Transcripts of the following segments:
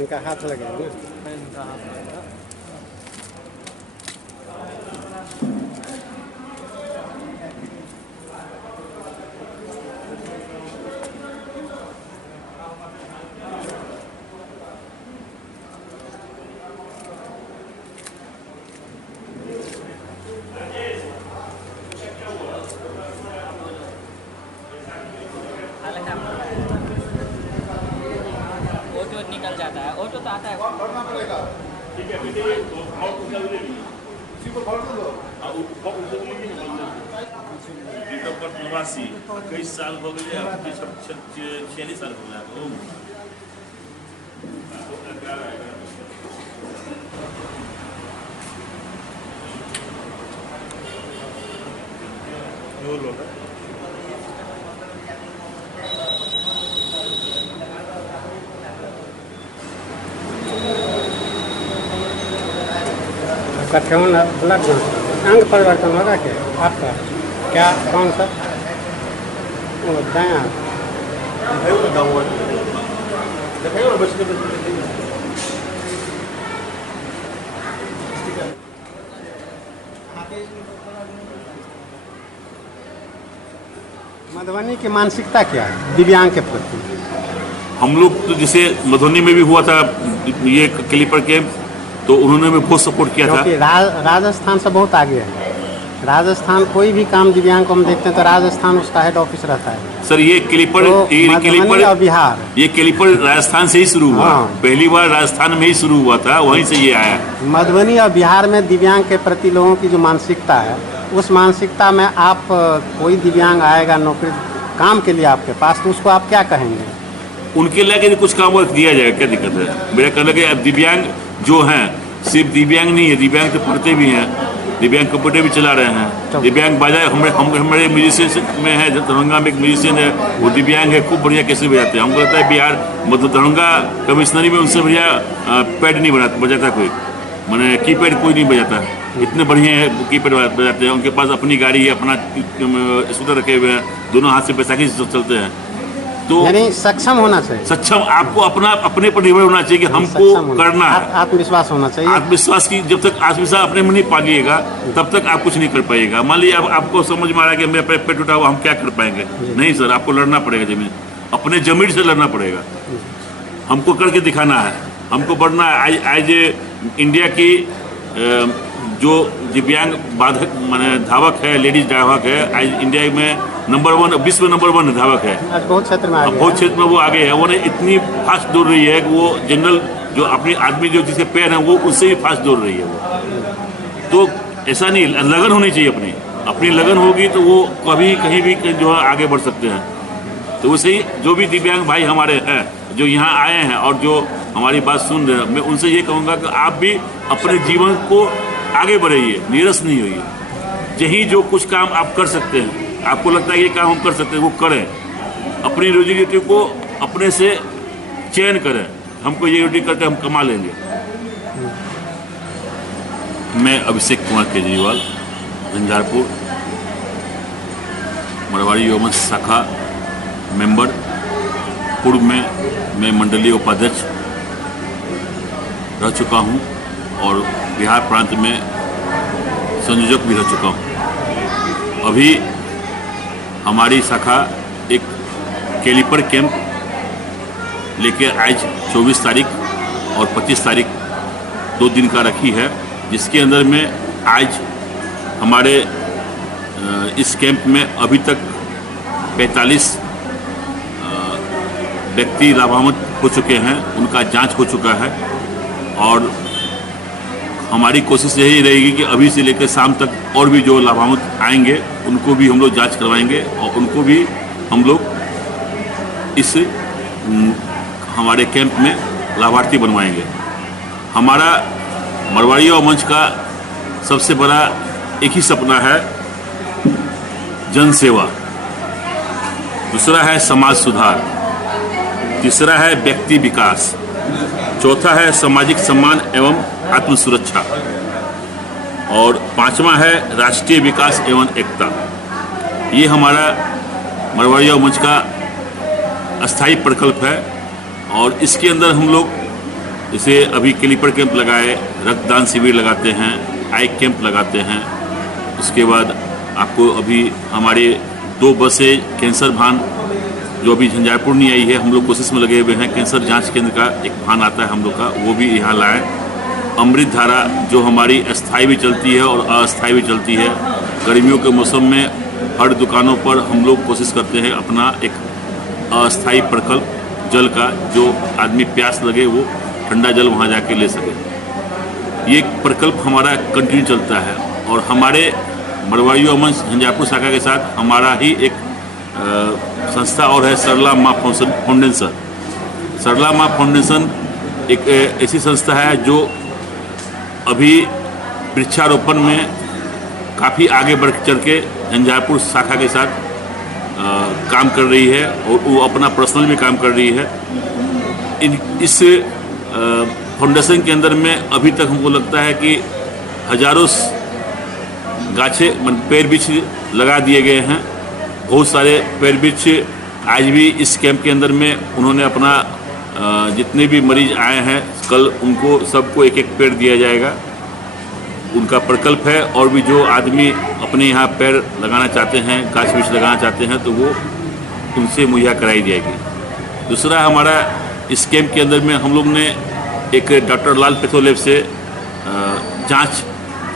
इनका हाथ लगेगा है, इनका हाथ लगेगा। ऑटो निकल जाता है, ऑटो तो आता है। ठीक है, प्रवासी 21 साल हो गए, 46 साल हो गया। कठौन ब्लड अंग परिवर्तन होगा क्या आपका? क्या कौन सा? वो दायां। मधुबनी की मानसिकता क्या है दिव्यांग के प्रति? हम लोग तो जैसे मधुबनी में भी हुआ था ये कैलिपर कैंप, तो उन्होंने भी बहुत सपोर्ट किया था। क्योंकि राजस्थान से बहुत आगे है। राजस्थान कोई भी काम दिव्यांग को हम देखते हैं तो राजस्थान उसका हेड ऑफिस रहता है। सर ये कैलिपर तो मधुबनी और बिहार, ये कैलिपर राजस्थान से ही शुरू हुआ। हाँ। पहली बार राजस्थान में ही शुरू हुआ था, वहीं से ये आया। मधुबनी और बिहार में दिव्यांग के प्रति लोगों की जो मानसिकता है, उस मानसिकता में आप कोई दिव्यांग आएगा नौकरी काम के लिए आपके पास, तो उसको आप क्या कहेंगे? उनके लिए कुछ काम वर्क दिया जाएगा, क्या दिक्कत है? मेरा कहना है अब दिव्यांग जो हैं, सिर्फ दिव्यांग नहीं है, दिव्यांग तो पढ़ते भी हैं, दिव्यांग कंप्यूटर भी चला रहे हैं, दिव्यांग बाजा हमारे म्यूजिशियन में है, दरभंगा में एक म्यूजिशियन है, वो दिव्यांग है, खूब बढ़िया कैसे बजाते हैं। हमको लगता है बिहार मतलब दरभंगा कमिश्नरी में उनसे बढ़िया पैड नहीं बजाता कोई, मैंने कीपैड कोई नहीं बजाता, इतने बढ़िया कीपैड बजाते हैं। उनके पास अपनी गाड़ी है, अपना स्कूटर रखे हुए हैं, दोनों हाथ से बैसाखी से चलते हैं। तो यानी सक्षम होना चाहिए। सक्षम आपको अपने पर निर्भर होना चाहिए कि हमको करना है। आत्मविश्वास होना चाहिए। आत्मविश्वास की जब तक आत्मविश्वास अपने में नहीं पालिएगा तब तक आप कुछ नहीं कर पाइएगा। मान लीजिए आपको समझ में आ रहा है कि मेरा पेट टूटा हुआ, हम क्या कर पाएंगे? नहीं सर, आपको लड़ना पड़ेगा, जमीन अपने जमीन से लड़ना पड़ेगा, हमको करके दिखाना है, हमको बढ़ना है। आज इंडिया की जो दिव्यांग बाधक माने धावक है, लेडीज धावक है, आज इंडिया में नंबर 1, विश्व में नंबर 1 धावक है। आज बहुत क्षेत्र में आगे है। बहुत क्षेत्र में वो आगे है। वो इतनी फास्ट दौड़ रही है कि वो जनरल जो अपनी आदमी जो जिसके पैर हैं वो उससे भी फास्ट दौड़ रही है वो। तो ऐसा नहीं, लगन होनी चाहिए अपनी लगन होगी तो वो कभी कहीं भी जो है आगे बढ़ सकते हैं। तो वैसे ही जो भी दिव्यांग भाई हमारे हैं जो यहाँ आए हैं और जो हमारी बात सुन रहे हैं, मैं उनसे ये कहूँगा कि आप भी अपने जीवन को आगे बढ़ाइए, नीरस नहीं होइए। यही जो कुछ काम आप कर सकते हैं, आपको लगता है ये काम हम कर सकते हैं, वो करें। अपनी रोजी रोटी को अपने से चयन करें, हमको ये रोटी करके हम कमा लेंगे। मैं अभिषेक कुमार केजरीवाल, झंझारपुर मरवाड़ी युवा शाखा मेंबर, पूर्व में मैं मंडलीय उपाध्यक्ष रह चुका हूं और बिहार प्रांत में संयोजक भी रह चुका हूं। अभी हमारी शाखा एक कैलिपर कैंप लेके आज 24 तारीख और 25 तारीख 2 दिन का रखी है, जिसके अंदर में आज हमारे इस कैंप में अभी तक 45 व्यक्ति लाभान्वित हो चुके हैं, उनका जांच हो चुका है और हमारी कोशिश यही रहेगी कि अभी से लेकर शाम तक और भी जो लाभान्वित आएंगे उनको भी हम लोग जांच करवाएंगे और उनको भी हम लोग इस हमारे कैंप में लाभार्थी बनवाएंगे। हमारा मरवाड़ी युवा मंच का सबसे बड़ा एक ही सपना है जन सेवा, दूसरा है समाज सुधार, तीसरा है व्यक्ति विकास, चौथा है सामाजिक सम्मान एवं आत्म सुरक्षा और 5वां है राष्ट्रीय विकास एवं एकता। ये हमारा मरवाड़ी मंच का अस्थायी प्रकल्प है और इसके अंदर हम लोग जैसे अभी कैलिपर कैंप लगाए, रक्तदान शिविर लगाते हैं, आई कैंप लगाते हैं। उसके बाद आपको अभी हमारे 2 बसें कैंसर भान जो अभी झंझारपुर नहीं आई है, हम लोग कोशिश में लगे हुए हैं। कैंसर जांच केंद्र का एक भान आता है हम लोग का, वो भी यहाँ लाएँ। अमृत धारा जो हमारी अस्थाई भी चलती है और अस्थाई भी चलती है। गर्मियों के मौसम में हर दुकानों पर हम लोग कोशिश करते हैं अपना एक अस्थाई प्रकल्प जल का, जो आदमी प्यास लगे वो ठंडा जल वहाँ जाके ले सके। ये प्रकल्प हमारा कंटिन्यू चलता है। और हमारे मरवाड़ी मंच झंझारपुर शाखा के साथ हमारा ही एक संस्था और है, सरला माँ फाउंडेशन। सरला माँ फाउंडेशन एक ऐसी संस्था है जो अभी वृक्षारोपण में काफ़ी आगे बढ़ चढ़ के झंझारपुर शाखा के साथ काम कर रही है और वो अपना पर्सनल भी काम कर रही है। इस फाउंडेशन के अंदर में अभी तक हमको लगता है कि हजारों गाछे पेड़ वृक्ष लगा दिए गए हैं। बहुत सारे पेड़ वृक्ष आज भी इस कैंप के अंदर में उन्होंने अपना जितने भी मरीज आए हैं कल उनको सबको एक एक पेड़ दिया जाएगा, उनका प्रकल्प है। और भी जो आदमी अपने यहाँ पेड़ लगाना चाहते हैं, गाछ वृक्ष लगाना चाहते हैं, तो वो उनसे मुहैया कराई जाएगी। दूसरा हमारा इस कैंप के अंदर में हम लोग ने एक डॉक्टर लाल पैथोलैब से जांच,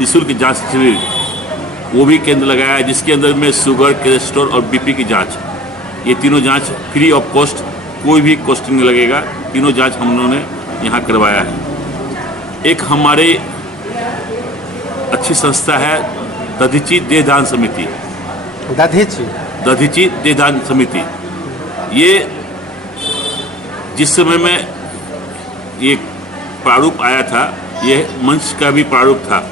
निःशुल्क जांच शिविर वो भी केंद्र लगाया है, जिसके अंदर में शुगर, कोलेस्ट्रॉल और बीपी की जांच, ये तीनों जांच फ्री ऑफ कॉस्ट, कोई भी कॉस्ट नहीं लगेगा। तीनों जांच हम लोगों ने यहाँ करवाया है। एक हमारे अच्छी संस्था है दधीची देहदान समिति। दधीची देहदान समिति, ये जिस समय में ये प्रारूप आया था, ये मंच का भी प्रारूप था।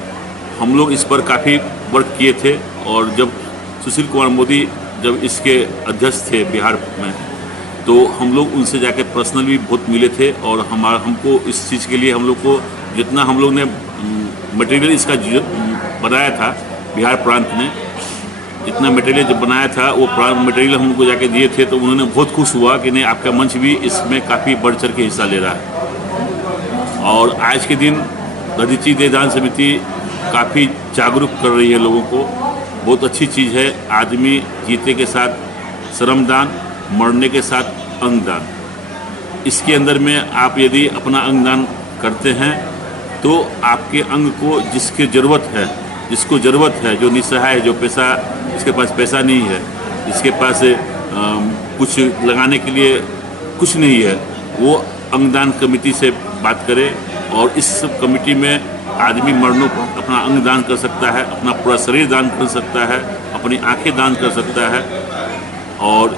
हम लोग इस पर काफ़ी वर्क किए थे और जब सुशील कुमार मोदी जब इसके अध्यक्ष थे बिहार में, तो हम लोग उनसे जाकर पर्सनल भी बहुत मिले थे। और हमको इस चीज़ के लिए हम लोग को जितना हम लोग ने मटेरियल इसका बनाया था, बिहार प्रांत ने जितना मटेरियल जब बनाया था वो मटेरियल हम लोग को जाके दिए थे, तो उन्होंने बहुत खुश हुआ कि नहीं, आपका मंच भी इसमें काफ़ी बढ़ चढ़ के हिस्सा ले रहा है। और आज के दिन दधीची देहदान समिति काफ़ी जागरूक कर रही है लोगों को। बहुत अच्छी चीज़ है। आदमी जीते के साथ श्रमदान, मरने के साथ अंगदान, इसके अंदर में आप यदि अपना अंगदान करते हैं तो आपके अंग को जिसकी ज़रूरत है, जिसको ज़रूरत है, जो निस्सहाय है, जो पैसा, जिसके पास पैसा नहीं है, जिसके पास कुछ लगाने के लिए कुछ नहीं है, वो अंगदान कमेटी से बात करे। और इस कमेटी में आदमी मरणों को अपना अंग दान कर सकता है, अपना पूरा शरीर दान कर सकता है, अपनी आंखें दान कर सकता है। और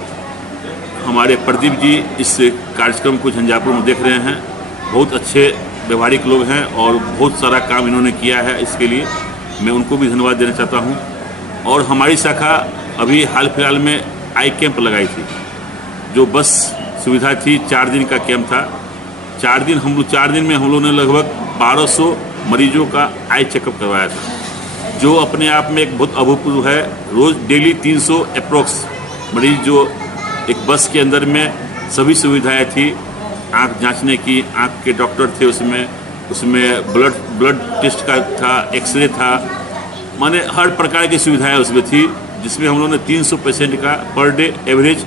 हमारे प्रदीप जी इस कार्यक्रम को झंझारपुर में देख रहे हैं, बहुत अच्छे व्यवहारिक लोग हैं और बहुत सारा काम इन्होंने किया है। इसके लिए मैं उनको भी धन्यवाद देना चाहता हूँ। और हमारी शाखा अभी हाल फिलहाल में आई कैंप लगाई थी, जो बस सुविधा थी। 4 दिन का कैंप था। 4 दिन में हम लोगों ने लगभग 1200 मरीजों का आई चेकअप करवाया था, जो अपने आप में एक बहुत अभूतपूर्व है। रोज़ डेली 300 अप्रोक्स मरीज, जो एक बस के अंदर में सभी सुविधाएं थी। आंख जांचने की, आंख के डॉक्टर थे उसमें ब्लड टेस्ट का था, एक्सरे था, माने हर प्रकार की सुविधाएं उसमें थी, जिसमें हम लोगों ने 300 पेशेंट का पर डे एवरेज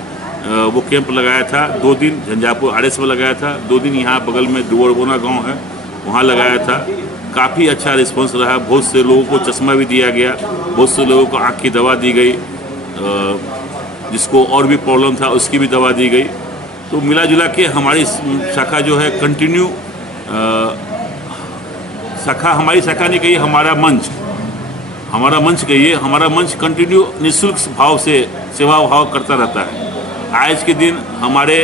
वो कैंप लगाया था। 2 दिन झंझारपुर RS में लगाया था, 2 दिन यहाँ बगल में दुवरगोना गांव है वहाँ लगाया था। काफ़ी अच्छा रिस्पांस रहा। बहुत से लोगों को चश्मा भी दिया गया, बहुत से लोगों को आँख की दवा दी गई, जिसको और भी प्रॉब्लम था उसकी भी दवा दी गई। तो मिला जुला के हमारी शाखा जो है कंटिन्यू शाखा, हमारी शाखा नहीं कही, हमारा मंच कहिए, हमारा मंच कंटिन्यू निःशुल्क भाव से सेवा भाव करता रहता है। आज के दिन हमारे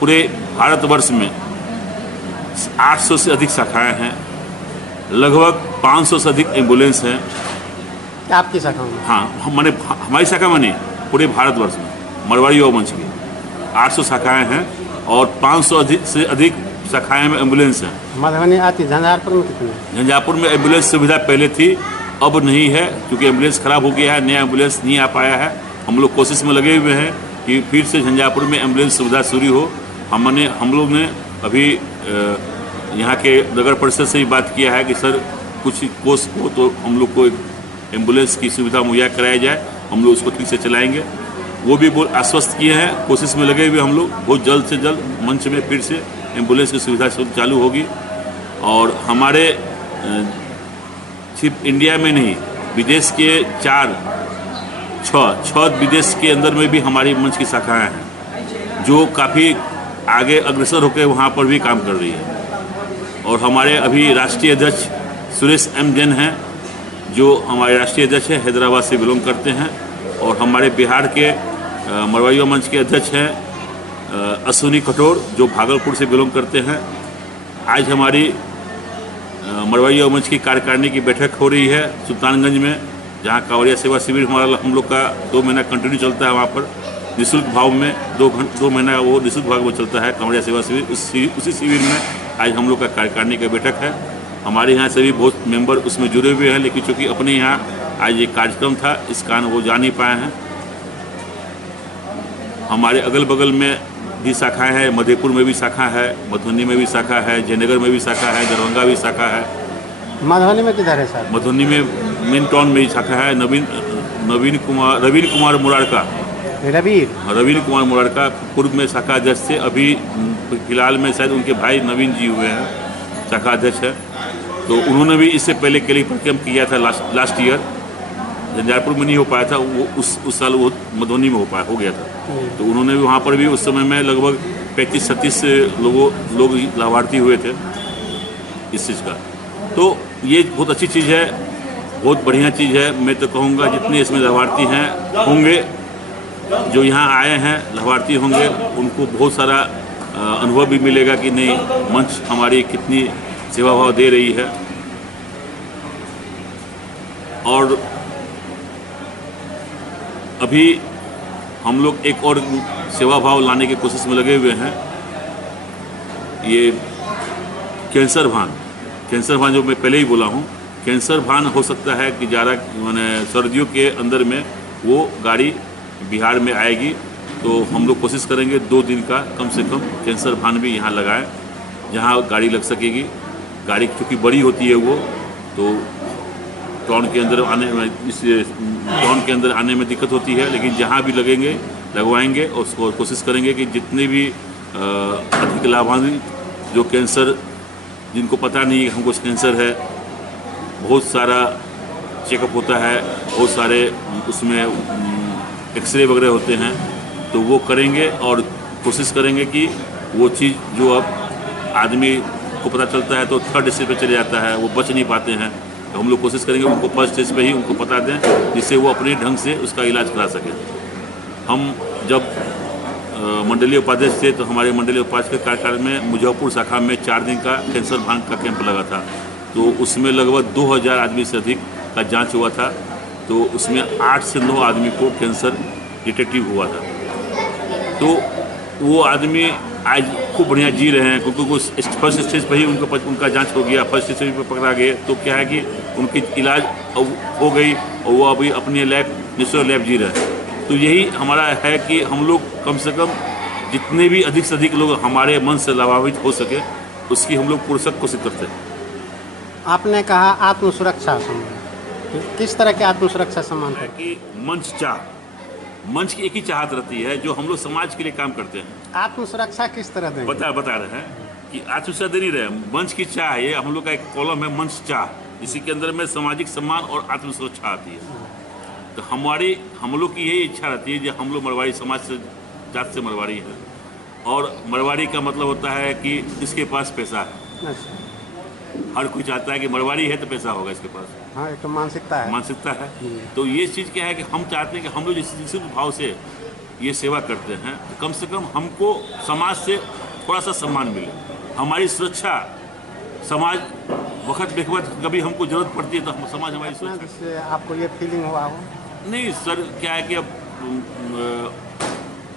पूरे भारतवर्ष में 800 से अधिक शाखाएं हैं, लगभग 500 से अधिक एम्बुलेंस हैं। आपकी शाखा में? हाँ, मैंने हमारी शाखा में नहीं, पूरे भारतवर्ष में मरवाड़ी युवा मंच की 800 शाखाएं हैं और 500 से अधिक शाखाएं में एम्बुलेंस हैं। मधुबनी आती, झंझारपुर में कितने? झंझारपुर में एम्बुलेंस सुविधा पहले थी, अब नहीं है, क्योंकि एम्बुलेंस खराब हो गया है, नया एम्बुलेंस नहीं आ पाया है। हम लोग कोशिश में लगे हुए हैं कि फिर से झंझारपुर में एम्बुलेंस सुविधा शुरू हो। हम लोग ने अभी यहाँ के नगर परिषद से भी बात किया है कि सर कुछ कोष को तो हम लोग को एक एम्बुलेंस की सुविधा मुहैया कराया जाए, हम लोग उसको ठीक से चलाएंगे। वो भी बहुत आश्वस्त किए हैं, कोशिश में लगे हुए हम लोग, बहुत जल्द से जल्द मंच में फिर से एम्बुलेंस की सुविधा चालू होगी। और हमारे सिर्फ इंडिया में नहीं, विदेश के 6 विदेश के अंदर में भी हमारी मंच की शाखाएं हैं जो काफ़ी आगे अग्रसर होकर वहाँ पर भी काम कर रही है। और हमारे अभी राष्ट्रीय अध्यक्ष सुरेश एम जैन हैं, जो हमारे राष्ट्रीय अध्यक्ष हैं, हैदराबाद से बिलोंग करते हैं। और हमारे बिहार के मरवाइयो मंच के अध्यक्ष हैं अश्विनी कठोर, जो भागलपुर से बिलोंग करते हैं। आज हमारी मरवाइयो मंच की कार्यकारिणी की बैठक हो रही है सुल्तानगंज में, जहां कांवड़िया सेवा शिविर हम लोग का 2 महीना कंटिन्यू चलता है। वहां पर निःशुल्क भाव में 2 महीना वो निःशुल्क भाव में चलता है कांवड़िया सेवा शिविर। उसी शिविर में आज हम लोग का कार्यकारिणी की बैठक है। हमारे यहाँ से भी बहुत मेंबर उसमें जुड़े हुए हैं, लेकिन चूँकि अपने यहाँ आज एक कार्यक्रम था, इस कारण वो जा नहीं पाए हैं। हमारे अगल बगल में भी शाखाएं हैं, मधेपुर में भी शाखा है, मधुबनी में भी शाखा है, जयनगर में भी शाखा है, दरभंगा भी शाखा है। मधुबनी में किधर है सर? मधुबनी में मेन टाउन में ही शाखा है। रवीन कुमार मुरारका पूर्व में शाखा अध्यक्ष थे, अभी फिलहाल में शायद उनके भाई नवीन जी हुए हैं शाखा अध्यक्ष है। तो उन्होंने भी इससे पहले कैलिपर कैंप किया था लास्ट ईयर, झंझारपुर में नहीं हो पाया था वो, उस साल वो मधुबनी में हो गया था। तो उन्होंने भी वहाँ पर भी उस समय में लगभग 35-36 लोग लाभार्थी हुए थे इस चीज़ का। तो ये बहुत अच्छी चीज़ है, बहुत बढ़िया चीज़ है। मैं तो कहूँगा जितने इसमें लाभार्थी हैं होंगे, जो यहाँ आए हैं लाभार्थी होंगे, उनको बहुत सारा अनुभव भी मिलेगा कि नहीं मंच हमारी कितनी सेवा भाव दे रही है। और अभी हम लोग एक और सेवा भाव लाने की कोशिश में लगे हुए हैं। ये कैंसर भान जो मैं पहले ही बोला हूँ, कैंसर भान हो सकता है कि ज़्यादा मैंने सर्दियों के अंदर में वो गाड़ी बिहार में आएगी। तो हम लोग कोशिश करेंगे 2 दिन का कम से कम कैंसर भान भी यहाँ लगाएं, जहाँ गाड़ी लग सकेगी। गाड़ी चूँकि बड़ी होती है वो, तो टाउन के अंदर आने में दिक्कत होती है, लेकिन जहाँ भी लगवाएंगे और उसको कोशिश करेंगे कि जितने भी अधिक लाभान्वित जो कैंसर, जिनको पता नहीं है हमको कैंसर है, बहुत सारा चेकअप होता है, बहुत सारे उसमें एक्सरे वगैरह होते हैं, तो वो करेंगे। और कोशिश करेंगे कि वो चीज़ जो अब आदमी को पता चलता है तो 3rd स्टेज पे चले जाता है, वो बच नहीं पाते हैं, तो हम लोग कोशिश करेंगे उनको 1st स्टेज पे ही उनको बता दें, जिससे वो अपने ढंग से उसका इलाज करा सकें। हम जब मंडलीय उपाध्यक्ष थे तो हमारे मंडलीय उपाध्यक्ष के कार्यकाल में मुजफ्फरपुर शाखा में 4 दिन का कैंसर भान का कैंप लगा था। तो उसमें लगभग 2000 आदमी से अधिक का जांच हुआ था। तो उसमें 8 से 9 आदमी को कैंसर डिटेक्टिव हुआ था। तो वो आदमी आज खूब बढ़िया जी रहे हैं, क्योंकि वो 1st स्टेज पर ही उनका जांच हो गया, 1st स्टेज पर पकड़ा गए। तो क्या है कि उनकी इलाज हो गई और वो अभी अपने नेचुरल लाइफ जी रहे हैं। तो यही हमारा है कि हम लोग कम से कम जितने भी अधिक से अधिक लोग हमारे मन से लाभान्वित हो सके, उसकी हम लोग पूरी कोशिश करते हैं। आपने कहा आत्म सुरक्षा सम्मान, तो किस तरह के आत्म सुरक्षा सम्मान है? कि मंच की एक ही चाहत रहती है जो हम लोग समाज के लिए काम करते हैं। आत्म सुरक्षा किस तरह देंगे? बता रहे हैं कि आत्म सुरक्षा दे नहीं रहे, मंच की चाह, ये हम लोग का एक कॉलम है मंच चाह, इसी के अंदर में सामाजिक सम्मान और आत्म सुरक्षा आती है। तो हम लोग की यही इच्छा रहती है कि हम लोग मरवाड़ी समाज से, जात से मरवाड़ी है, और मरवाड़ी का मतलब होता है कि इसके पास पैसा है। अच्छा। हर कोई चाहता है कि मरवाड़ी है तो पैसा होगा इसके पास। हाँ, एक तो मानसिकता है। तो ये चीज़ क्या है कि हम चाहते हैं कि हम लोग जिस भाव से ये सेवा करते हैं, तो कम से कम हमको समाज से थोड़ा सा सम्मान मिले, हमारी सुरक्षा, समाज वक्त बेवक्त कभी हमको जरूरत पड़ती है तो हम समाज हमारी सुरक्षा। जिससे आपको ये फीलिंग हुआ हो? नहीं सर, क्या है कि अब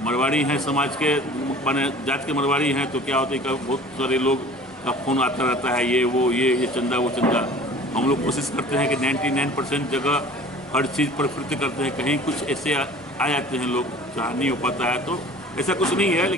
मरवाड़ी हैं, समाज के माने जात के मरवाड़ी हैं, तो क्या होता है कि बहुत सारे लोग का फ़ोन आता रहता है, ये चंदा वो चंदा। हम लोग कोशिश करते हैं कि 99% जगह हर चीज़ पर कृत्य करते हैं। कहीं कुछ ऐसे आ जाते हैं लोग जहाँ नहीं हो पाता है, तो ऐसा कुछ नहीं है। लेकिन